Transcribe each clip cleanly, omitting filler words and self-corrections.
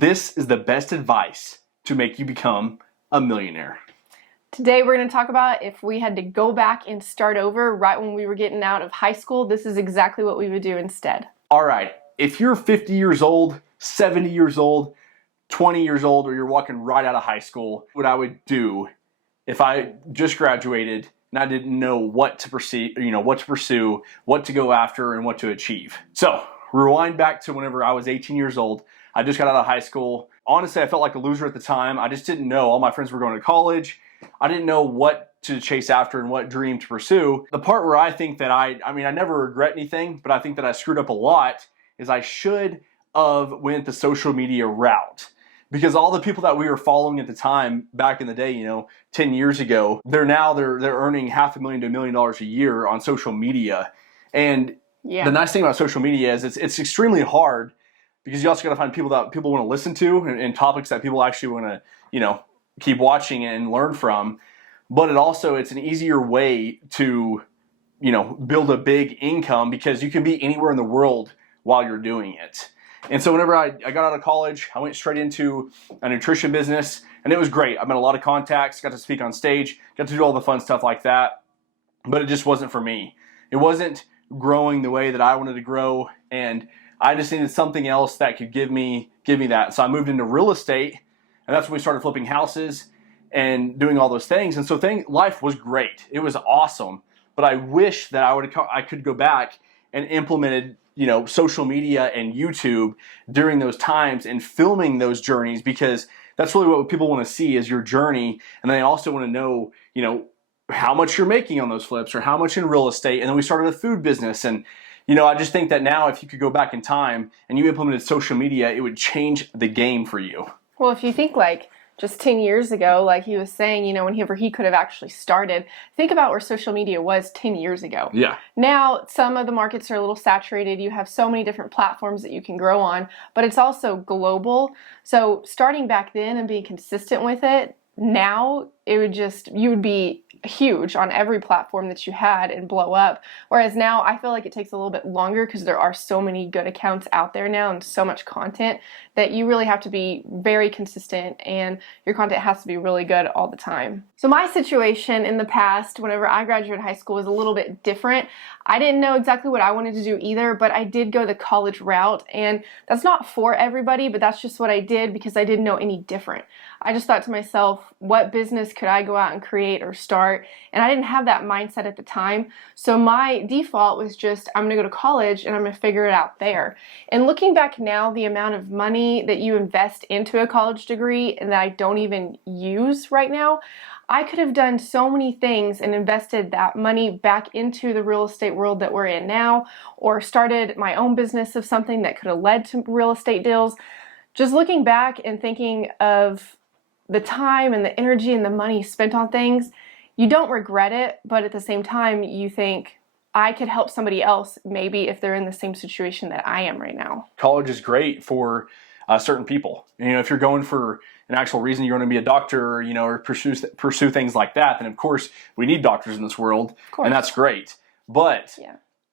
This is the best advice to make you become a millionaire. Today we're going to talk about if we had to go back and start over right when we were getting out of high school, this is exactly what we would do instead. All right, if you're 50 years old, 70 years old, 20 years old, or you're walking right out of high school, what I would do if I just graduated and I didn't know what to pursue, what to go after, and what to achieve. So rewind back to whenever I was 18 years old. I just got out of high school. Honestly, I felt like a loser at the time. I just didn't know. All my friends were going to college. I didn't know what to chase after and what dream to pursue. The part where I think that I never regret anything, but I think that I screwed up a lot is I should have went the social media route. Because all the people that we were following at the time, back in the day, 10 years ago, they're earning $500,000 to $1 million a year on social media. And the nice thing about social media is it's extremely hard because you also got to find people that people want to listen to and topics that people actually want to, keep watching and learn from. But it's an easier way to, build a big income because you can be anywhere in the world while you're doing it. And so whenever I got out of college, I went straight into a nutrition business, and it was great. I met a lot of contacts, got to speak on stage, got to do all the fun stuff like that, but it just wasn't for me. It wasn't growing the way that I wanted to grow, and I just needed something else that could give me that. So I moved into real estate, and that's when we started flipping houses and doing all those things. And so life was great. It was awesome, but I wish that I could go back and implemented social media and YouTube during those times and filming those journeys, because that's really what people want to see is your journey. And they also want to know, how much you're making on those flips or how much in real estate. And then we started a food business. And, I just think that now if you could go back in time and you implemented social media, it would change the game for you. Well, if you think just 10 years ago, like he was saying, whenever he could have actually started, think about where social media was 10 years ago. Yeah. Now, some of the markets are a little saturated. You have so many different platforms that you can grow on, but it's also global. So starting back then and being consistent with it, now you would be huge on every platform that you had and blow up. Whereas now I feel like it takes a little bit longer because there are so many good accounts out there now and so much content that you really have to be very consistent and your content has to be really good all the time. So my situation in the past, whenever I graduated high school, was a little bit different. I didn't know exactly what I wanted to do either, but I did go the college route, and that's not for everybody, but that's just what I did because I didn't know any different. I just thought to myself, what business could I go out and create or start? And I didn't have that mindset at the time. So my default was just, I'm going to go to college and I'm going to figure it out there. And looking back now, the amount of money that you invest into a college degree and that I don't even use right now, I could have done so many things and invested that money back into the real estate world that we're in now, or started my own business of something that could have led to real estate deals. Just looking back and thinking of the time and the energy and the money spent on things, you don't regret it, but at the same time, you think, I could help somebody else maybe if they're in the same situation that I am right now. College is great for certain people. If you're going for an actual reason, you're going to be a doctor, or pursue things like that, then of course we need doctors in this world, and that's great. But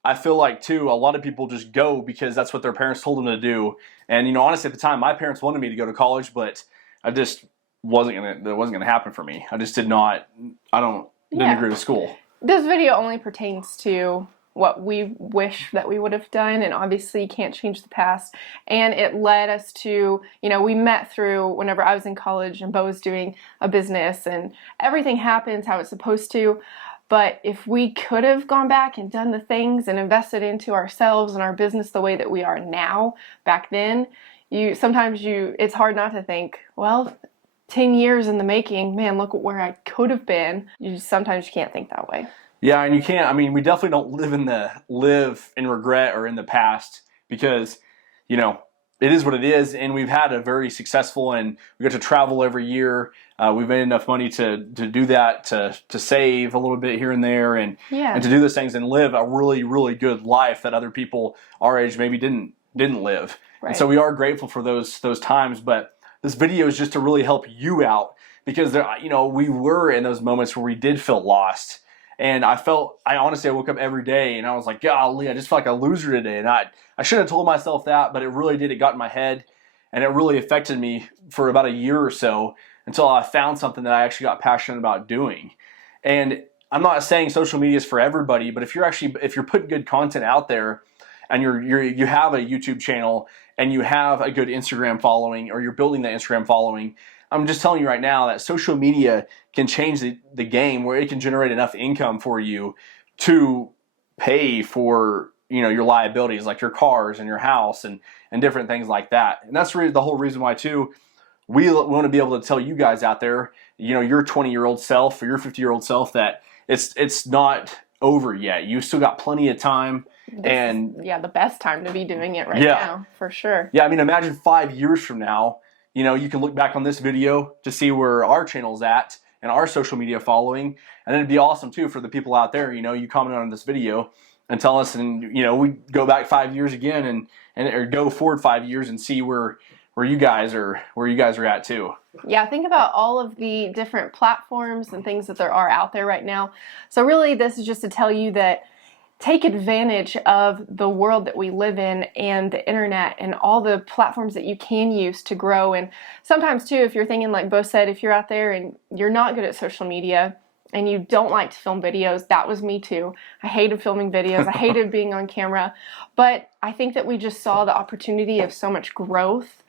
I feel like too, a lot of people just go because that's what their parents told them to do. And honestly, at the time, my parents wanted me to go to college, but I just that wasn't gonna happen for me. I just didn't agree with school. This video only pertains to what we wish that we would have done, and obviously you can't change the past. And it led us to, we met through whenever I was in college and Bo was doing a business, and everything happens how it's supposed to. But if we could have gone back and done the things and invested into ourselves and our business the way that we are now, back then, it's hard not to think, well, 10 years in the making, man, look at where I could have been. Sometimes you can't think that way. Yeah, and you can't. We definitely don't live in regret or in the past because, it is what it is, and we've had a very successful, and we get to travel every year. We've made enough money to do that, to save a little bit here and there, and to do those things and live a really, really good life that other people our age maybe didn't live. Right. And so we are grateful for those times, but this video is just to really help you out because we were in those moments where we did feel lost. And I honestly woke up every day and I was like, golly, I just felt like a loser today. And I should have told myself that, but it really did. It got in my head. And it really affected me for about a year or so until I found something that I actually got passionate about doing. And I'm not saying social media is for everybody, but if you're putting good content out there and you have a YouTube channel and you have a good Instagram following, or you're building that Instagram following, I'm just telling you right now that social media can change the game, where it can generate enough income for you to pay for, you know, your liabilities like your cars and your house and different things like that. And that's really the whole reason why too we want to be able to tell you guys out there, you know, your 20-year-old self or your 50-year-old self, that it's not over yet. You still got plenty of time. The best time to be doing it right Yeah. now, for sure. Yeah, I mean, imagine 5 years from now, you know, you can look back on this video to see where our channel's at and our social media following. And then it'd be awesome too for the people out there, you know, you comment on this video and tell us, and you know, we go back 5 years again and or go forward 5 years and see where you guys are at too. Yeah, think about all of the different platforms and things that there are out there right now. So really, this is just to tell you that take advantage of the world that we live in and the internet and all the platforms that you can use to grow. And sometimes too, if you're thinking, like Bo said, if you're out there and you're not good at social media and you don't like to film videos, that was me too. I hated filming videos. I hated being on camera. But I think that we just saw the opportunity of so much growth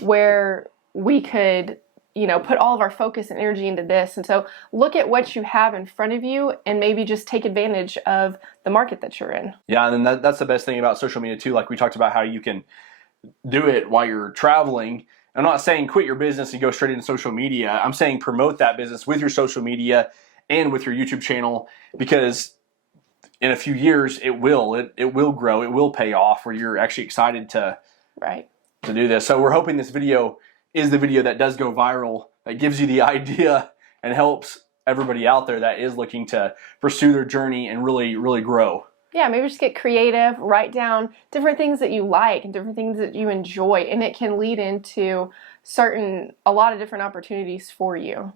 where we could, you know, put all of our focus and energy into this. And so look at what you have in front of you and maybe just take advantage of the market that you're in. Yeah, and then that's the best thing about social media too. Like we talked about how you can do it while you're traveling. I'm not saying quit your business and go straight into social media. I'm saying promote that business with your social media and with your YouTube channel, because in a few years it will grow, it will pay off, where you're actually excited to do this. So we're hoping this video is the video that does go viral, that gives you the idea and helps everybody out there that is looking to pursue their journey and really, really grow. Yeah, maybe just get creative, write down different things that you like and different things that you enjoy, and it can lead into a lot of different opportunities for you.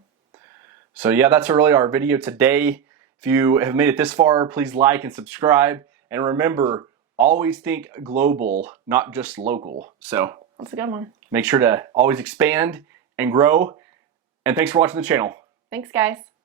So yeah, that's really our video today. If you have made it this far, please like and subscribe. And remember, always think global, not just local. So that's a good one. Make sure to always expand and grow. And thanks for watching the channel. Thanks, guys.